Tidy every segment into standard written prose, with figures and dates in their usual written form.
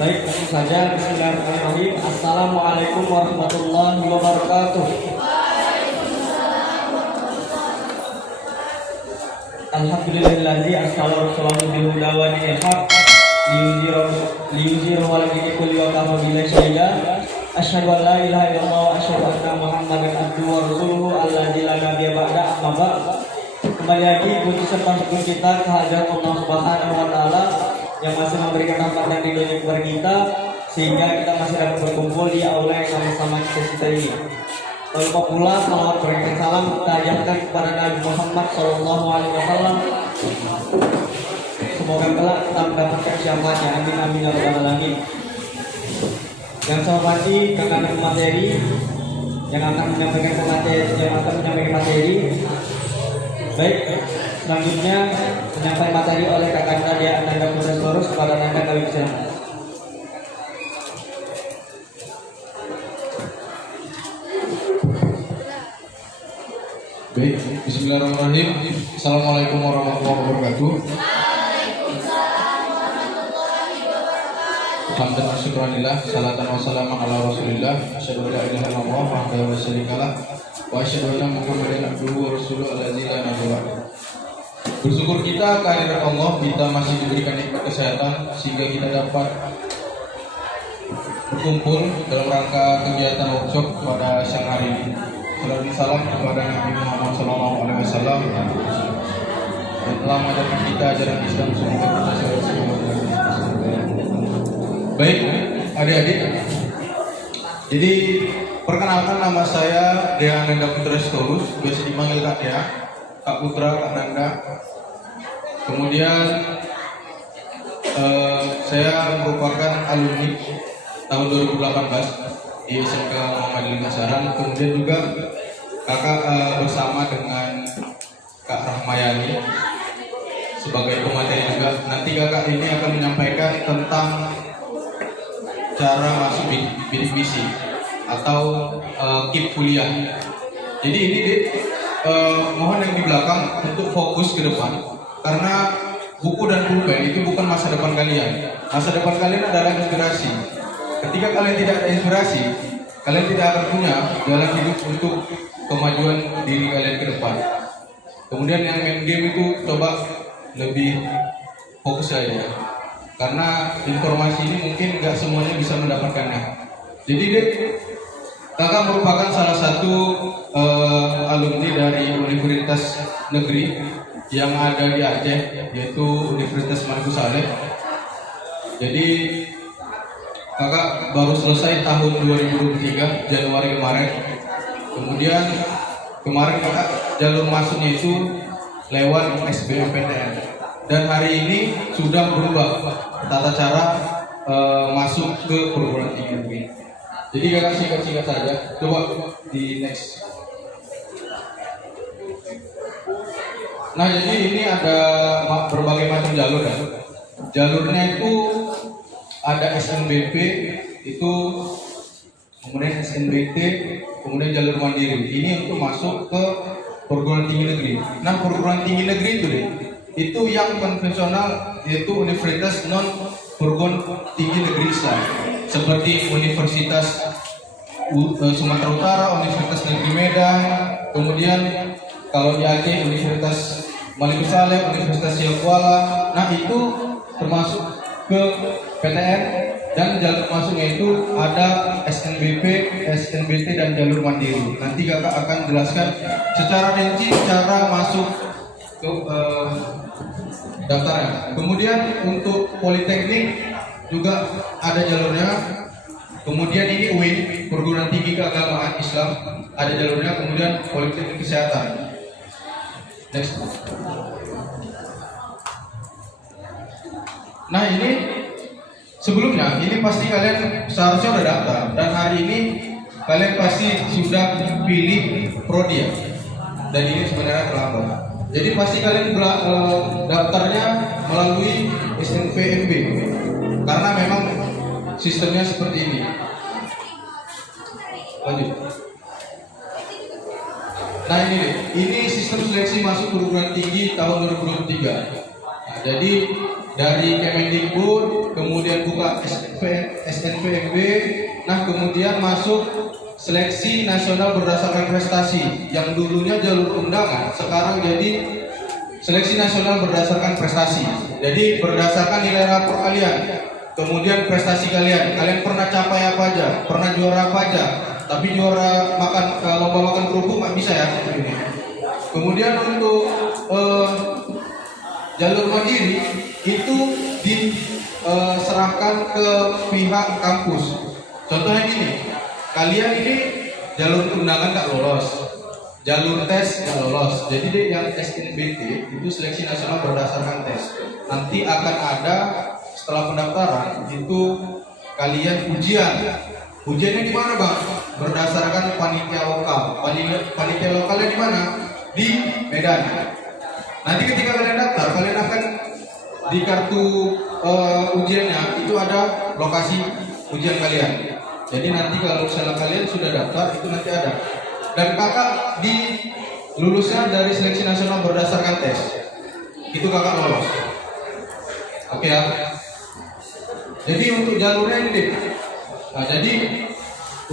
Baik, langsung saja. Bismillahirrahmanirrahim. Assalamualaikum warahmatullahi wabarakatuh. Alhamdulillahi arsala rasulahu bil huda wa dinil haq liyuzhiru ala dini kulli wa kafa billahi shahida. Asyhadu an la ilaha illallah wa asyhadu anna Muhammadan abduhu wa rasuluhu alladzi la nabiyya ba'da, amma ba'd. Kembali lagi puji serta syukur kita kehadirat Allah Subhanahu wa taala yang masih memberikan rahmat dan ridhonya kepada kita sehingga kita masih dapat berkumpul di aula yang sama-sama kita ini. Tak lupa pula salawat berkat salam kita ajarkan kepada Nabi Muhammad SAW. Semoga kelak kita mendapatkan syafaatnya. Amin amin ya rabbal alamin. Yang saya hormati kakak materi yang akan menyampaikan materi. Baik, selanjutnya menyampaikan materi oleh kakak Nadia Ananda Putra kepada Nanda kami persilakan. Baik, bismillahirrahmanirrahim. Assalamualaikum warahmatullahi wabarakatuh. Alhamdulillah, syukranillah, salatan wa salaman ala rasulillah. Asyhadu an la ilaha illallah wahdahu la syarikalah wa asyhadu anna Muhammadan abduhu wa rasuluhu allazi la nabiyya ba'dahu. Bersyukur kita kehadirat Allah, kita masih diberikan nikmat kesehatan sehingga kita dapat berkumpul dalam rangka kegiatan workshop pada siang hari ini. Salam kepada Nabi Muhammad SAW yang telah mengajarkan kita ajaran Islam. Semoga kita selalu. Baik, adik-adik. Jadi perkenalkan, nama saya Dea Ananda Putra Sitorus, biasa dipanggil Kak Dea, Kak Putra, Kak Nanda. Kemudian saya merupakan alumni tahun 2018 di SMK Muhammadiyah Saran. Kemudian juga kakak bersama dengan Kak Rahmayani sebagai pemateri juga. Nanti kakak ini akan menyampaikan tentang cara masuk bidik misi atau KIP kuliah. Jadi ini mohon yang di belakang untuk fokus ke depan, karena buku dan pulpen itu bukan masa depan kalian. Masa depan kalian adalah inspirasi. Ketika kalian tidak ada inspirasi, kalian tidak akan punya jalan hidup untuk kemajuan diri kalian ke depan. Kemudian yang main game itu coba lebih fokus saja, karena informasi ini mungkin nggak semuanya bisa mendapatkannya. Jadi kakak merupakan salah satu alumni dari Universitas Negeri yang ada di Aceh, yaitu Universitas Maliku Saleh. Jadi kakak baru selesai tahun 2023 Januari kemarin. Kemudian kemarin kakak jalur masuknya itu lewat SBMPTN, dan hari ini sudah berubah tata cara masuk ke perguruan tinggi negeri. Jadi kakak singkat-singkat saja, coba di next. Nah, jadi ini ada berbagai macam jalur ya. Jalurnya itu ada SNBP, itu kemudian SNBT, kemudian jalur mandiri. Ini untuk masuk ke perguruan tinggi negeri. Nah, perguruan tinggi negeri itu yang konvensional, yaitu universitas non perguruan tinggi negeri Islam, seperti Universitas Sumatera Utara, Universitas Negeri Medan, kemudian kalau di Aceh Universitas Maliku Saleh, Universitas Siak Kuala. Nah, itu termasuk ke PTN, dan jalur masuknya itu ada SNBP, SNBT, dan jalur mandiri. Nanti kakak akan jelaskan secara rinci cara masuk ke daftarnya. Kemudian untuk politeknik juga ada jalurnya. Kemudian ini UIN, perguruan tinggi keagamaan Islam, ada jalurnya. Kemudian politeknik kesehatan. Next. Nah, ini sebelumnya, ini pasti kalian seharusnya udah daftar, dan hari ini kalian pasti sudah pilih prodi ya. Dan ini sebenarnya terlambat. Jadi pasti kalian daftarnya melalui SNPMB, karena memang sistemnya seperti ini. Lanjut. Nah, ini sistem seleksi masuk perguruan tinggi tahun 2023. Nah, jadi dari Kemendikbud, kemudian buka SNPMB, nah kemudian masuk seleksi nasional berdasarkan prestasi. Yang dulunya jalur undangan, sekarang jadi seleksi nasional berdasarkan prestasi. Jadi berdasarkan nilai rapor kalian, kemudian prestasi kalian. Kalian pernah capai apa aja, pernah juara apa aja. Tapi juara lomba makan kerupuk nggak bisa ya seperti ini. Kemudian untuk jalur mandiri itu diserahkan ke pihak kampus. Contohnya gini, kalian ini jalur undangan nggak lolos, jalur tes nggak lolos. Jadi yang SNBT itu seleksi nasional berdasarkan tes. Nanti akan ada setelah pendaftaran itu kalian ujian. Ujiannya di mana bang? Berdasarkan panitia lokal. Panitia lokalnya di mana? Di Medan. Nanti ketika kalian daftar, kalian akan di kartu ujiannya itu ada lokasi ujian kalian. Jadi nanti kalau misalnya kalian sudah daftar itu nanti ada. Dan kakak di lulusnya dari seleksi nasional berdasarkan tes. Itu kakak lolos. Oke ya. Jadi untuk jalurnya ini. Nah jadi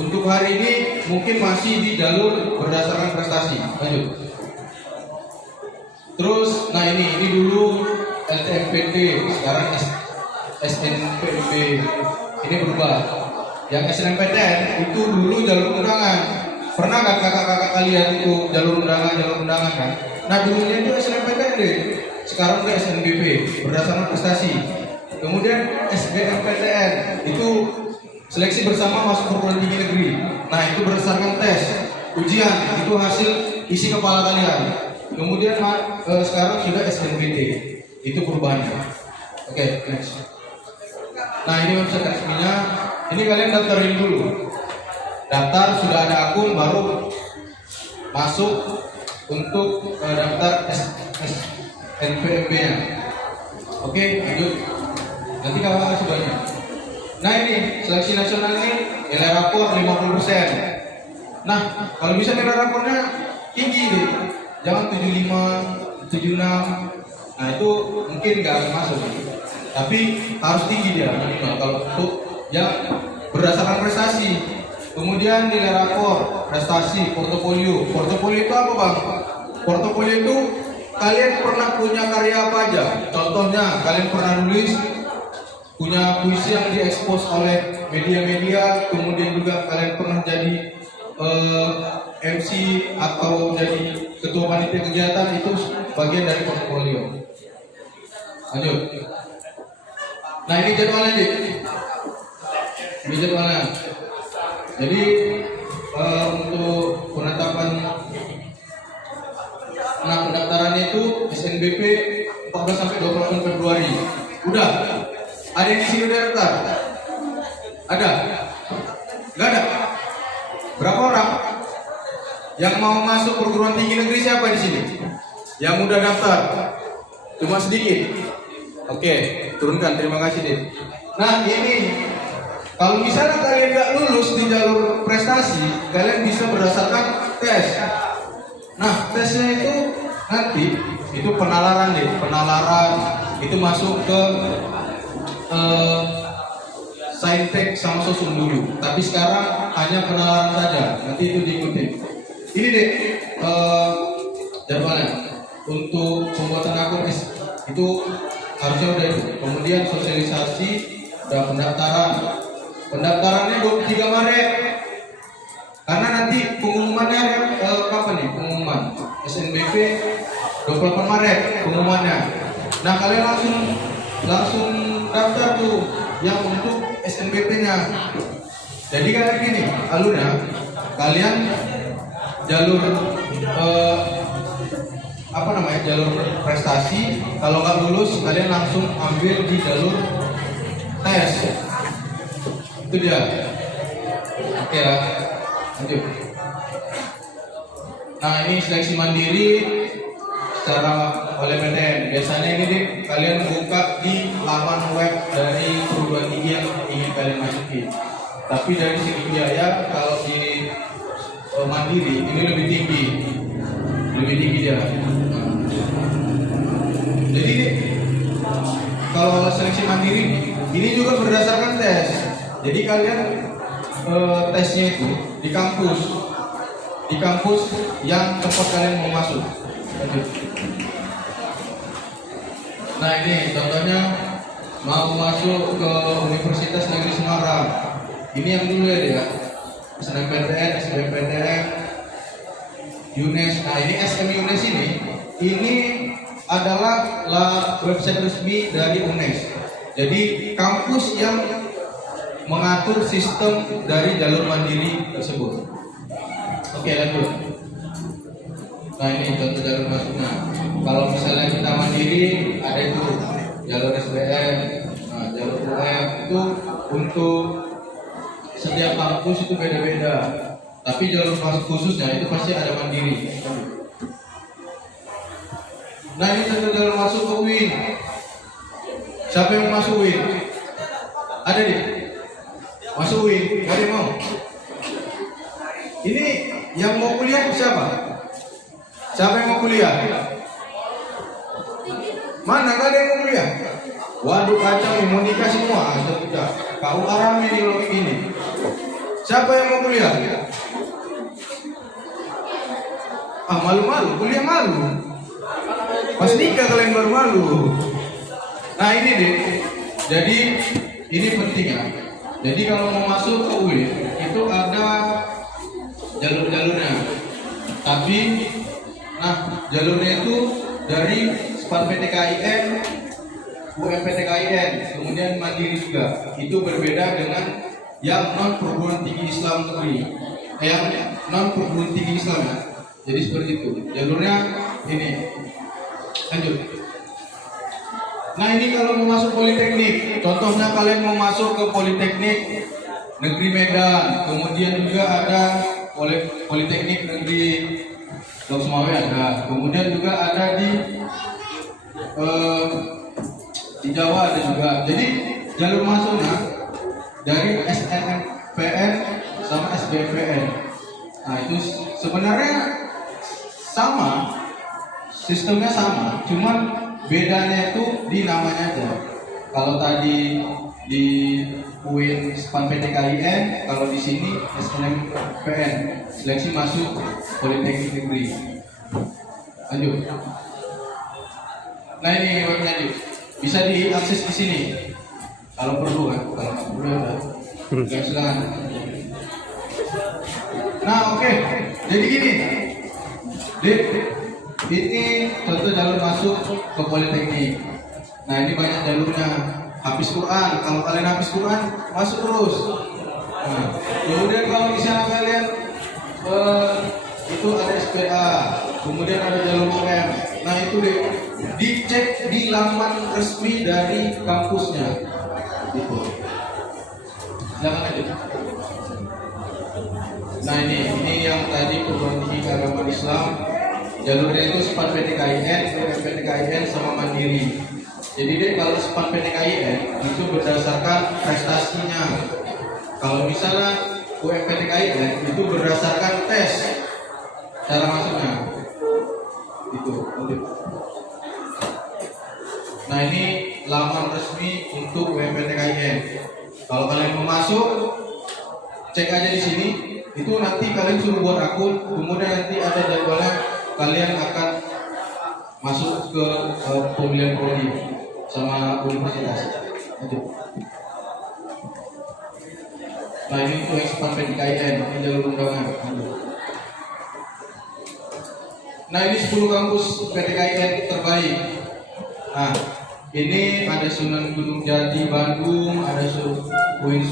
untuk hari ini mungkin masih di jalur berdasarkan prestasi. Lanjut. Terus, nah ini dulu LTMPT, sekarang SNPMB, ini berubah. Yang SNMPTN itu dulu jalur undangan. Pernah kan kakak-kakak kalian itu jalur undangan kan? Nah dulunya itu SNMPTN deh, sekarang udah SNBP, berdasarkan prestasi. Kemudian SBMPTN itu seleksi bersama masuk perguruan tinggi negeri. Nah itu berdasarkan tes, ujian, itu hasil isi kepala kalian. Kemudian sekarang sudah SNBT, itu perubahannya. Oke, next. Nah ini website resminya. Ini kalian daftarin dulu. Daftar sudah ada akun baru masuk untuk daftar SNPMB-nya. Oke, lanjut. Nanti kakak kasih banyak. Nah ini seleksi nasional ini nilai rapor 50%. Nah kalau bisa nilai rapornya tinggi deh. Jangan 75, 76. Nah itu mungkin nggak akan masuk. Tapi harus tinggi dia minimal kalau untuk yang berdasarkan prestasi. Kemudian nilai rapor, prestasi, portofolio. Portofolio itu apa bang? Portofolio itu kalian pernah punya karya apa aja? Contohnya kalian pernah nulis, punya puisi yang diekspos oleh media-media. Kemudian juga kalian pernah jadi MC atau jadi ketua panitia kegiatan, itu bagian dari portfolio. Lanjut. Nah ini jadwalnya nih. Ini jadwalnya. Jadi untuk penetapan, nah pendaftarannya itu SNBP 14 sampai 28 Februari. Udah. Ada yang di sini udah daftar? Ada? Nggak ada? Berapa orang? Yang mau masuk perguruan tinggi negeri siapa di sini? Yang udah daftar? Cuma sedikit. Oke, turunkan. Terima kasih deh. Nah ini, kalau misalnya kalian nggak lulus di jalur prestasi, kalian bisa berdasarkan tes. Nah tesnya itu nanti itu penalaran deh, penalaran itu masuk ke saintek sama sosum dulu. Tapi sekarang hanya penalaran saja. Nanti itu diikuti. Ini deh jadwalnya. Untuk pembuatan akun itu harusnya udah itu. Kemudian sosialisasi, udah pendaftaran. Pendaftarannya 23 Maret. Karena nanti pengumumannya kapan nih? Pengumuman SNBP 28 Maret pengumumannya. Nah kalian langsung daftar tuh yang untuk SNBP-nya. Jadi kayak gini alurnya, kalian jalur jalur prestasi. Kalau nggak lulus kalian langsung ambil di jalur tes. Itu dia. Oke lah, lanjut. Nah ini seleksi mandiri secara oleh PTN. Biasanya ini deh, kalian buka di laman web dari perguruan tinggi yang ingin kalian masuki. Tapi dari segi biaya kalau di mandiri ini lebih tinggi dia. Jadi kalau seleksi mandiri ini juga berdasarkan tes. Jadi kalian tesnya itu di kampus yang tempat kalian mau masuk. Lanjut. Nah ini contohnya mau masuk ke Universitas Negeri Semarang. Ini yang dulu ya, SNMPTN, SBMPTN, UNES. Nah ini SM UNES ini adalah website resmi dari UNES. Jadi kampus yang mengatur sistem dari jalur mandiri tersebut. Oke lanjut. Nah ini contoh jalur masuknya. Kalau misalnya kita mandiri ada itu jalur SBM, nah, jalur UM itu untuk setiap kampus itu beda-beda. Tapi jalur masuk khususnya itu pasti ada mandiri. Nah ini contoh jalur masuk ke UIN. Siapa yang mau masuk UIN? Ada nih? Masuk UIN? Gak ada yang mau? Ini yang mau kuliah siapa? Siapa yang mau kuliah? Mana gak ada yang mau kuliah? Waduh kacau nih, mau nikah semua. Sudah. Kau arame nih kalau begini. Siapa yang mau kuliah? Ah malu-malu, kuliah malu. Pas nikah kalian baru malu. Nah ini deh. Jadi ini penting ya. Jadi kalau mau masuk ke UIN itu ada jalur-jalurnya. Tapi jalurnya itu dari SPAN PTKIN, UMPTKIN, kemudian mandiri juga. Itu berbeda dengan yang non perguruan tinggi Islam negeri. Yang non perguruan tinggi Islam ya. Jadi seperti itu. Jalurnya ini. Lanjut. Nah ini kalau mau masuk politeknik, contohnya kalian mau masuk ke Politeknik Negeri Medan, kemudian juga ada Politeknik Negeri Lok Sumawe ada, kemudian juga ada di Jawa ada juga. Jadi jalur masuknya dari SNMPN sama SBMPN. Nah itu sebenarnya sama, sistemnya sama, cuman bedanya itu di namanya aja. Kalau tadi di UIN SPAN PTKIN, kalau di sini SNMPN, seleksi masuk Politeknik Negeri. Lanjut. Nah ini webnya nih, bisa diakses di sini. Kalau perlu kan, kalau nggak perlu ya silakan. Nah oke, jadi gini, ini contoh jalur masuk ke Politeknik. Nah ini banyak jalurnya. Habis Quran, kalau kalian habis Quran masuk terus. Nah, kemudian kalau misalnya kalian itu ada SPA, kemudian ada jalur UM. Nah itu deh, dicek di laman resmi dari kampusnya. Gitu. Jangan aja. Nah ini yang tadi perguruan tinggi keagamaan Islam. Jalurnya itu SPAN PTKIN, PTKIN sama mandiri. Jadi deh kalau SPAN PTKIN itu berdasarkan prestasinya. Kalau misalnya UMPTKIN itu berdasarkan tes cara masuknya. Itu. Nah ini laman resmi untuk UMPTKIN. Kalau kalian mau masuk, cek aja di sini. Itu nanti kalian suruh buat akun, kemudian nanti ada jadwalnya. Kalian akan masuk ke pemilihan prodi sama universitas. Lanjut. Nah ini untuk SPAN PTKIN, ini jalur undangan. Nah ini 10 kampus PTKIN terbaik. Nah ini ada Sunan Gunung Jati Bandung, ada UIN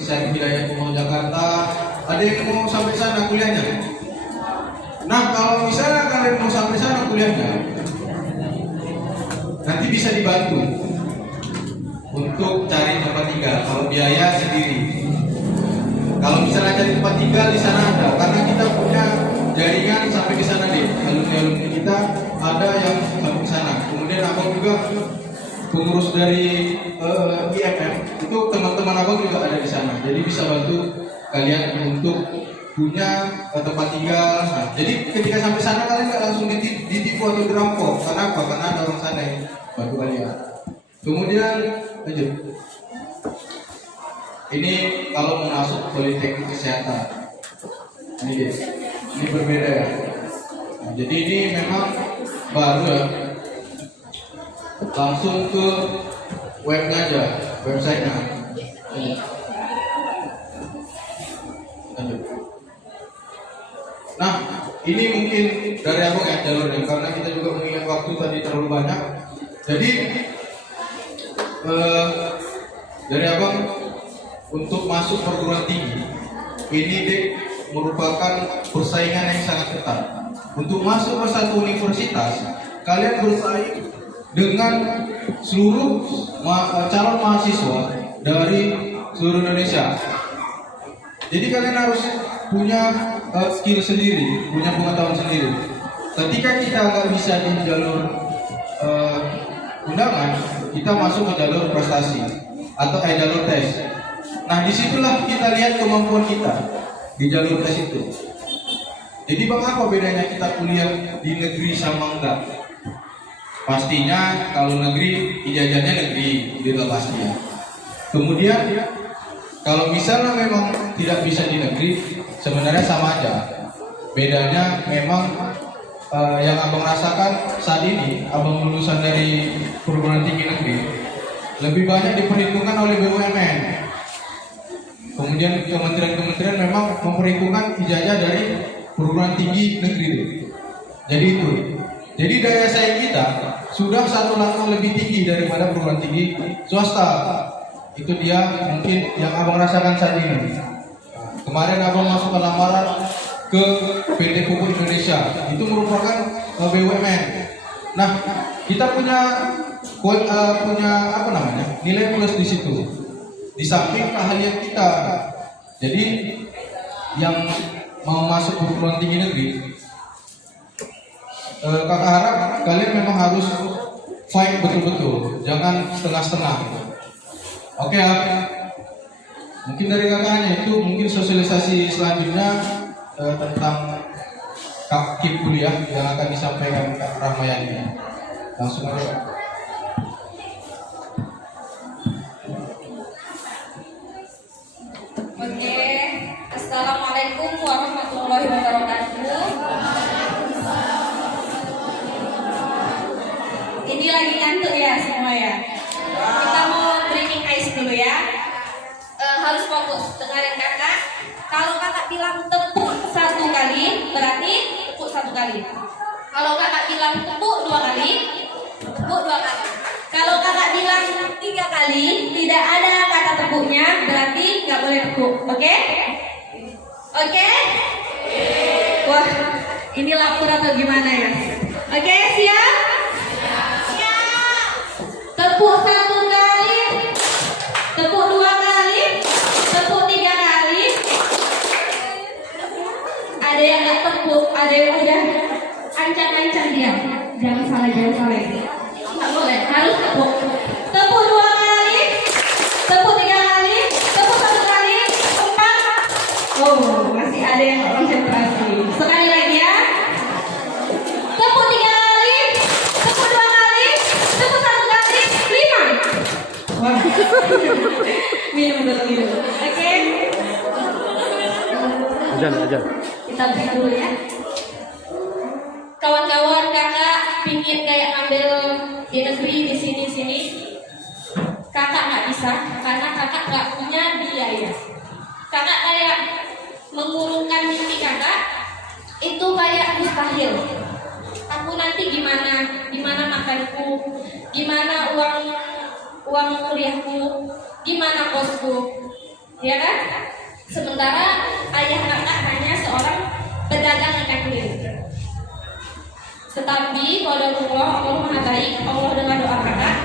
Syarif Hidayatullah Jakarta. Ada yang mau sampai sana kuliahnya? Nah kalau misalnya kalian mau sampai sana kuliahnya, nanti bisa dibantu untuk cari tempat tinggal. Kalau biaya sendiri. Kalau misalnya cari tempat tinggal di sana ada, karena kita punya jaringan sampai di sana deh. Alumni kita ada yang sampai di sana. Kemudian abang juga pengurus dari IMM itu teman-teman abang juga ada di sana. Jadi bisa bantu kalian untuk punya tempat tinggal. Nah, jadi ketika sampai sana kalian nggak langsung ditipu atau dirampok. Karena apa? Karena ada orang sana yang bantu kalian. Kemudian lanjut. Ini kalau mau masuk politeknik kesehatan. Ini guys, ini berbeda ya. Nah, jadi ini memang baru ya. Langsung ke webnya aja, websitenya. Lanjut. Nah, ini mungkin dari abang ya jalurnya, karena kita juga mengingat waktu tadi terlalu banyak. Jadi dari abang untuk masuk perguruan tinggi ini merupakan persaingan yang sangat ketat. Untuk masuk ke satu universitas, kalian bersaing dengan seluruh calon mahasiswa dari seluruh Indonesia. Jadi kalian harus punya skill sendiri, punya pengetahuan sendiri. Ketika kita nggak bisa di jalur undangan, kita masuk ke jalur prestasi atau jalur tes. Nah, disitulah kita lihat kemampuan kita di jalur tes itu. Jadi bang, apa bedanya kita kuliah di negeri sama enggak? Pastinya kalau negeri, ijazahnya negeri, itu pasti ya. Kemudian kalau misalnya memang tidak bisa di negeri, sebenarnya sama aja. Bedanya memang yang abang rasakan saat ini, abang lulusan dari perguruan tinggi negeri, lebih banyak diperhitungkan oleh BUMN. Kemudian kementerian-kementerian memang memperhitungkan ijazah dari perguruan tinggi negeri. Jadi itu. Jadi daya saing kita sudah satu langkah lebih tinggi daripada perguruan tinggi swasta. Itu dia mungkin yang abang rasakan saat ini. Kemarin abang masuk ke lamaran ke PT Pupuk Indonesia, itu merupakan BUMN. Nah, kita punya apa namanya, nilai plus di situ. Di samping keahlian kita. Jadi yang mau masuk perguruan tinggi negeri, kakak harap kalian memang harus fight betul-betul, jangan setengah-setengah. Oke ya. Mungkin dari kakaknya itu mungkin sosialisasi selanjutnya tentang kakip kuliah yang akan disampaikan Kak Rahmayani. Langsung aja. Oke, Assalamualaikum warahmatullahi wabarakatuh. Ini lagi ngantuk ya semua ya. Kita mau breaking ice dulu ya. Harus fokus, dengerin kakak. Kalau kakak bilang tepuk satu kali, berarti tepuk satu kali. Kalau kakak bilang tepuk dua kali, tepuk dua kali. Kalau kakak bilang tiga kali, tidak ada kata tepuknya, berarti nggak boleh tepuk. Oke? Oke? Wah, ini lapor atau gimana ya? Oke, siap? Tepuk satu kali, tepuk dua kali, tepuk tiga kali. Ada yang nggak tepuk, ada yang udah ancang-ancang dia. Jangan salah, jangan salah. Nggak boleh, harus tepuk. Tepuk dua kali, tepuk tiga kali, tepuk satu kali, empat. Oh, masih ada yang nggak konsentrasi. Sekali lagi ya. Tepuk tiga kali, tepuk dua kali, tepuk satu kali, lima. Wah. Minum dulu. Oke. Ajan. Kita break dulu ya. Kawan-kawan, kakak pingin kayak ngambil di negeri di sini. Kakak nggak bisa karena kakak nggak punya biaya. Kakak kayak mengurungkan mimpi kakak itu kayak mustahil. Aku nanti gimana makanku, gimana uang kuliahku, gimana kosku, ya kan? Sementara ayah kakak hanya seorang pedagang ikan kulit. Tetapi qadarullah, Allah Maha Baik, Allah dengan doa kakak,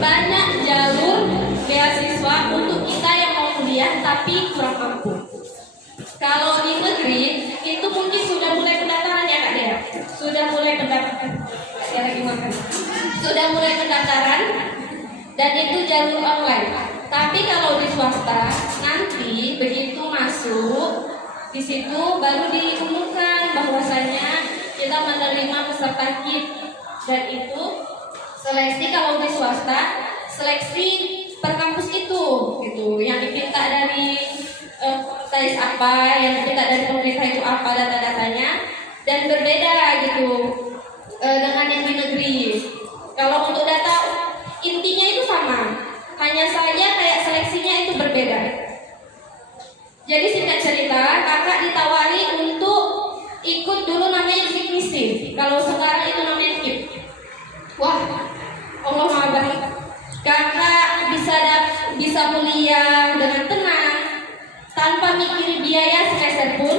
banyak jalur beasiswa untuk kita yang mau kuliah tapi kurang mampu. Kalau di negeri itu mungkin sudah mulai pendaftaran ya kak Dea, sudah mulai pendaftaran. Sudah mulai pendaftaran dan itu jalur online. Tapi kalau di swasta nanti begitu masuk di situ baru diumumkan bahwasanya kita menerima peserta KIP dan itu Seleksi kalau di swasta, seleksi per kampus itu, gitu. Yang diminta dari tais apa, yang diminta dari pemerintah itu apa data-datanya, dan berbeda gitu dengan yang di negeri. Kalau untuk data intinya itu sama, hanya saja kayak seleksinya itu berbeda. Jadi singkat cerita, kakak ditawari untuk ikut dulu namanya misi. Kalau sekarang itu namanya KIP. Wah, Allah Maha Baik. Kakak bisa kuliah dengan tenang tanpa mikir biaya semester pun.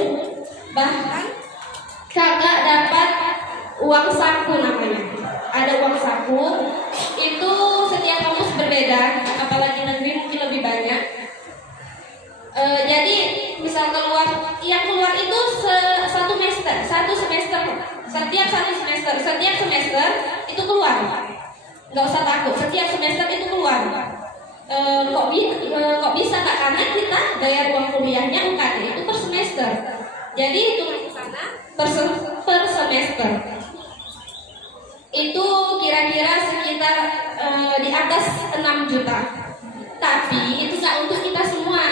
Bahkan kakak dapat uang saku namanya. Ada uang saku. Itu setiap kampus berbeda, apalagi negeri mungkin lebih banyak. Jadi misal yang keluar itu setiap semester itu keluar. Nggak usah takut, setiap semester itu keluar. Kok bisa Kak? Karena kita bayar uang kuliahnya UKT itu per semester. Jadi hitungan ke sana per semester. Itu kira-kira sekitar di atas 6 juta. Tapi itu nggak untuk kita semua.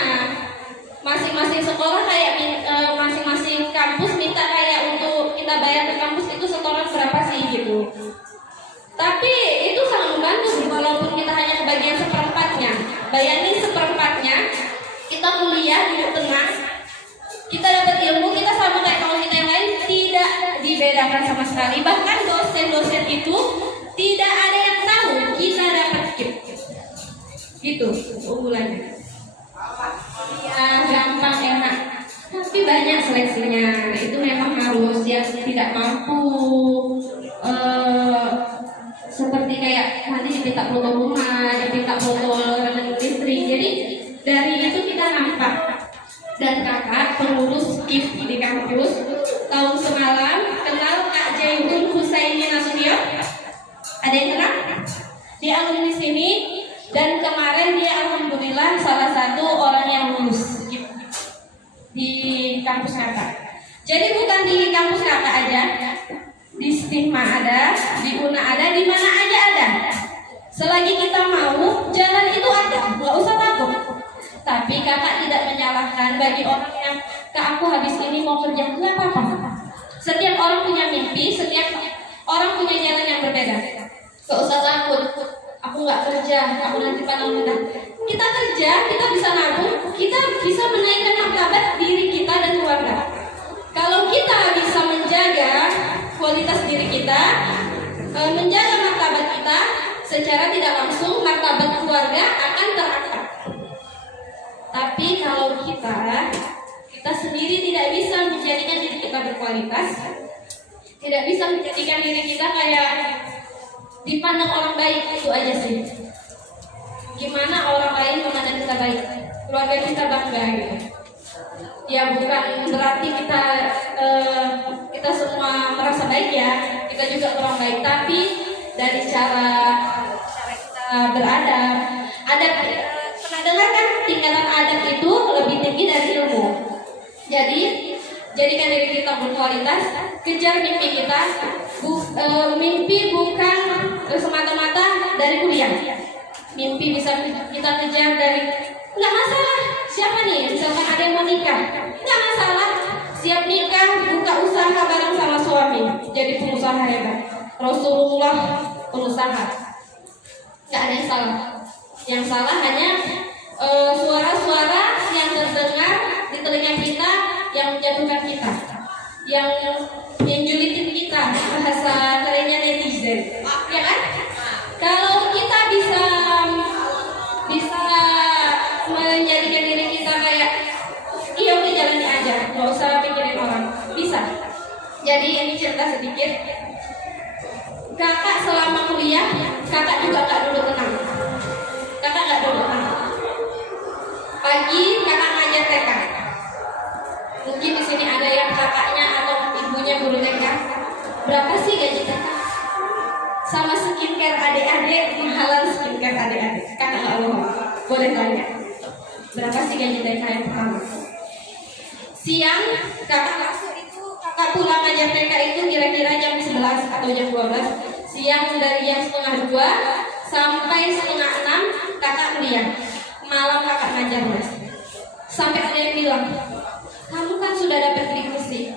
Masing-masing sekolah kayak masing-masing kampus minta kayak untuk kita bayar ke kampus itu setoran berapa sih gitu. Tapi itu sangat membantu walaupun kita hanya kebagian seperempatnya. Bayangin seperempatnya kita kuliah hidup tenang, kita dapat ilmu, kita sama kayak kalau kita yang lain, tidak dibedakan sama sekali. Bahkan dosen-dosen itu tidak ada yang tahu kita dapat gitu unggulannya. Ya gampang enak, tapi banyak seleksinya. Itu memang harus yang tidak mampu seperti kayak nanti diminta foto rumah, diminta foto listrik. Jadi dari itu kita nampak. Dan kakak pengurus KIP di kampus tahun semalam kenal Kak Jaihun Husaini Nasution. Ada yang kenal? Dia alumni sini. Dan kemarin dia alhamdulillah salah satu orang yang lulus di kampus kakak. Jadi bukan di kampus kakak aja, di Stigma ada, di UNA ada, di mana aja ada. Selagi kita mau, jalan itu ada, nggak usah takut. Tapi kakak tidak menyalahkan bagi orang yang Kak aku habis ini mau kerja, nggak apa-apa. Setiap orang punya mimpi, setiap orang punya jalan yang berbeda. Nggak usah takut. Aku nggak kerja, aku nanti pandang rendah. Kita kerja, kita bisa nabung, kita bisa menaikkan martabat diri kita dan keluarga. Kalau kita bisa menjaga kualitas diri kita, menjaga martabat kita, secara tidak langsung martabat keluarga akan terangkat. Tapi kalau kita sendiri tidak bisa menjadikan diri kita berkualitas, tidak bisa menjadikan diri kita kayak dipandang orang baik, itu aja sih. Gimana orang lain memandang kita baik, keluarga kita bangga gitu. Ya bukan berarti kita semua merasa baik ya, kita juga orang baik. Tapi dari cara kita beradab, pernah dengar kan tingkatan adab itu lebih tinggi dari ilmu. Jadi jadikan diri kita berkualitas, kejar mimpi kita. Mimpi bukan semata-mata dari kuliah. Mimpi bisa kita kejar dari, nggak masalah siapa nih, misalkan ada yang mau nikah, nggak masalah, siap nikah, buka usaha bareng sama suami, jadi pengusaha hebat. Rasulullah pengusaha, nggak ada yang salah. Yang salah hanya suara-suara yang terdengar di telinga kita yang menjatuhkan kita, yang julitin kita, bahasa kerennya netizen, ya kan? Kalau kita bisa menjadikan diri kita kayak, iya udah jalani aja, nggak usah pikirin orang, bisa. Jadi ini cerita sedikit. Kakak selama kuliah, kakak juga nggak duduk tenang. Kakak nggak duduk tenang. Pagi kakak ngajar TK. Mungkin di sini ada yang kakaknya atau ibunya guru TK. Berapa sih gaji TK? Sama skincare adik-adik, mahalan skincare adik-adik. Kakak nggak boleh tanya. Berapa sih gaji TK yang pertama? Siang kakak masuk itu, kakak pulang ngajar TK itu kira-kira jam 11 atau jam 12. Siang dari jam 1:30 sampai 5:30 kakak kuliah. Malam kakak ngajar mas. Sampai ada yang bilang, kamu kan sudah dapat bidik misi,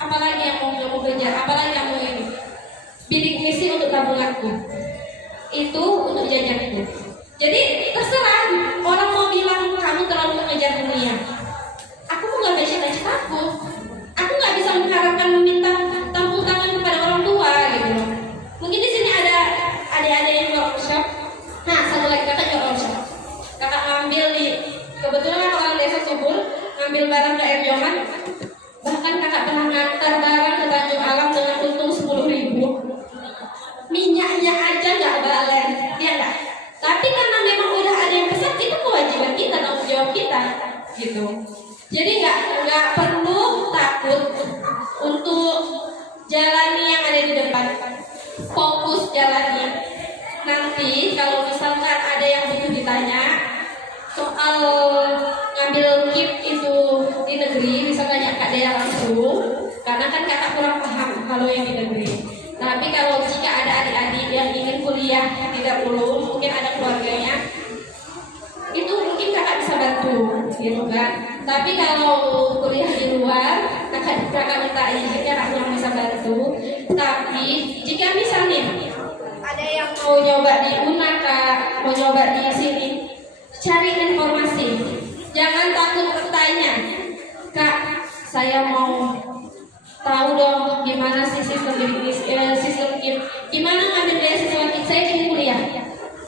apalagi yang mau kamu kejar, apalagi kamu ini. Bidik misi untuk tabunganku, itu untuk jajanku. Jadi terserah orang mau bilang kamu terlalu mengejar dunia. Aku nggak bisa cita-citaku. Aku nggak bisa mengharapkan meminta tampung tangan kepada orang tua gitu. Mungkin di sini ada adik-adik yang jual workshop. Nah, satu lagi kakak jual workshop. Kakak ngambil di, kebetulan kakak orang desa Subur, ngambil barang ke Air Joman. Bahkan kakak pernah ngantar barang ke Tanjung Alam dengan untung 10.000. Minyaknya aja nggak balen, dia nggak. Tapi karena memang udah ada yang pesan, itu kewajiban kita, tanggung jawab kita, gitu. Jadi nggak perlu takut untuk jalani yang ada di depan. Fokus jalani. Nanti kalau misalkan ada yang butuh ditanya soal ngambil KIP itu di negeri, bisa tanya Kak Dea langsung, karena kan kakak kurang paham kalau yang di negeri. Tapi kalau jika ada adik-adik yang ingin kuliah tidak perlu, mungkin ada keluarganya, itu mungkin kakak bisa bantu, gitu kan. Tapi kalau kuliah di luar, kakak minta izinnya kakak yang bisa bantu. Tapi jika misalnya ada yang mau nyoba di Unaka, mau nyoba di sini, cari informasi. Jangan takut bertanya, Kak, saya mau tahu dong gimana sih sistem KIP, gimana ngambil beasiswa KIP, saya ingin kuliah,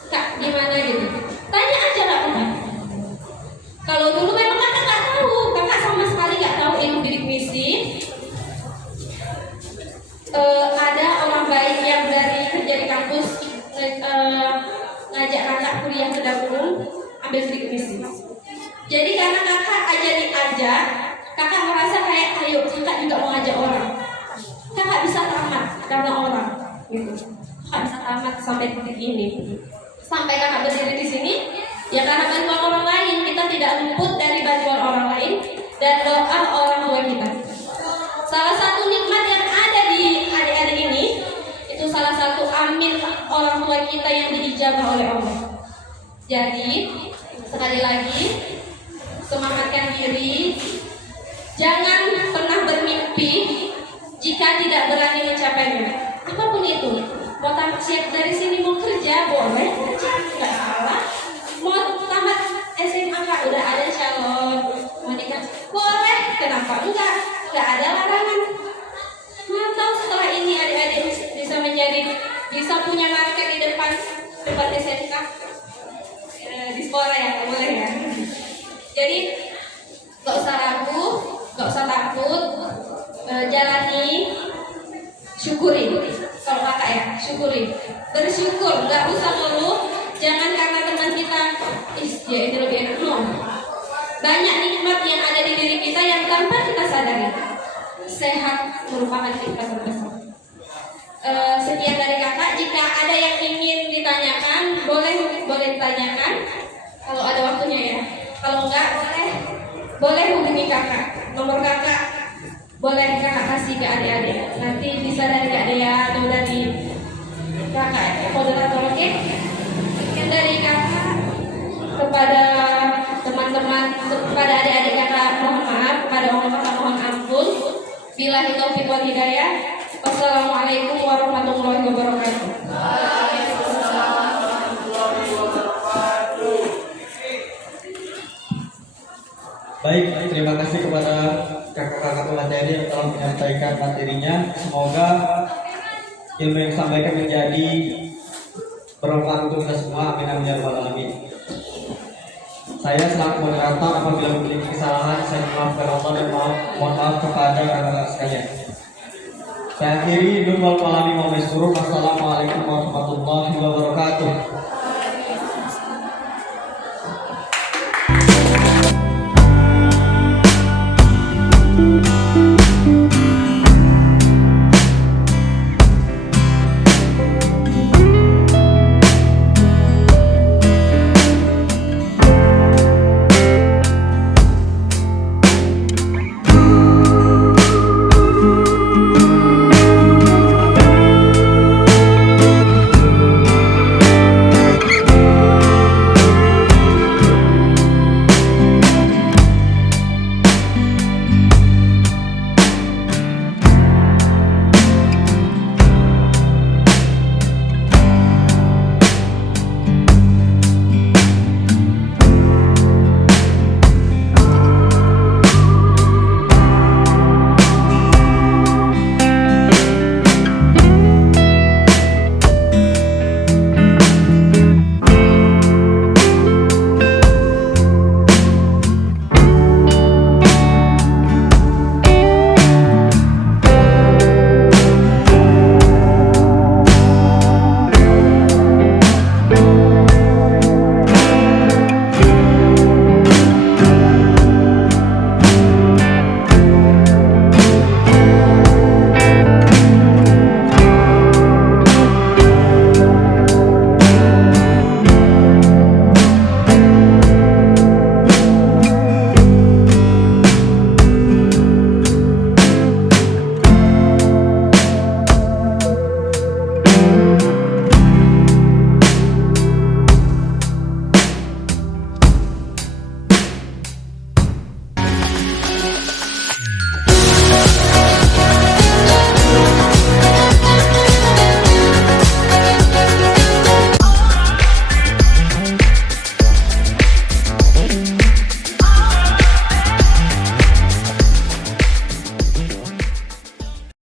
Kak, gimana gitu. Tanya aja nggak apa. Kalau dulu memang kakak nggak tahu, kakak sama sekali nggak tahu ilmu bidik misi. Ada orang baik yang dari kerja di kampus ngajak kakak kuliah ke Dapur ambil bidik misi. Jadi karena kakak ajarin aja, kakak merasa kayak ayo kakak juga mau ngajak orang. Kakak bisa tamat karena orang, gitu. Kakak bisa tamat sampai titik ini. Sampai kakak berdiri di sini, ya karena bantuan orang lain. Kita tidak luput dari bantuan orang lain dan doa orang tua kita. Salah satu nikmat yang ada di adik-adik ini, itu salah satu amin orang tua kita yang diijabah oleh Allah. Jadi sekali lagi, semangatkan diri. Jangan pernah bermimpi jika tidak berani mencapainya. Apapun itu, mau tamat siap dari sini mau kerja boleh, nggak salah. Mau tamat SMA udah ada calon, mau nikah boleh, kenapa enggak? Nggak ada larangan. Mantap, setelah ini adik-adik bisa punya market di depan SMK di sekolah ya, boleh ya. Jadi nggak usah ragu, nggak usah takut, jalani, syukuri. Kalau kakak ya, syukuri, bersyukur, nggak usah ngeluh. Jangan karena teman kita, dia itu lebih enak, no. Banyak nikmat yang ada di diri kita yang tanpa kita sadari. Sehat merupakan nikmat terbesar. Sekian dari kakak. Jika ada yang ingin ditanyakan, boleh ditanyakan. Kalau ada waktunya ya. Kalau enggak, boleh hubungi kakak. Nomor kakak boleh kakak kasih ke adik-adik. Nanti bisa dari Kak Dea atau dari kakak moderator, oke? Sekian dari kakak kepada teman-teman, kepada adik-adik kakak mohon maaf, kepada orang kakak mohon ampun. Billahi taufiq wal hidayah. Wassalamualaikum warahmatullahi wabarakatuh. Baik, terima kasih kepada kakak-kakak pemateri yang telah menyampaikan materinya. Semoga ilmu yang disampaikan menjadi bermanfaat untuk kita semua. Amin amin ya rabbal alamin. Saya selaku moderator apabila memiliki kesalahan, saya maafkan Allah dan mohon maaf kepada kakak-kakak sekalian. Saya akhiri, Wassalamualaikum warahmatullahi wabarakatuh.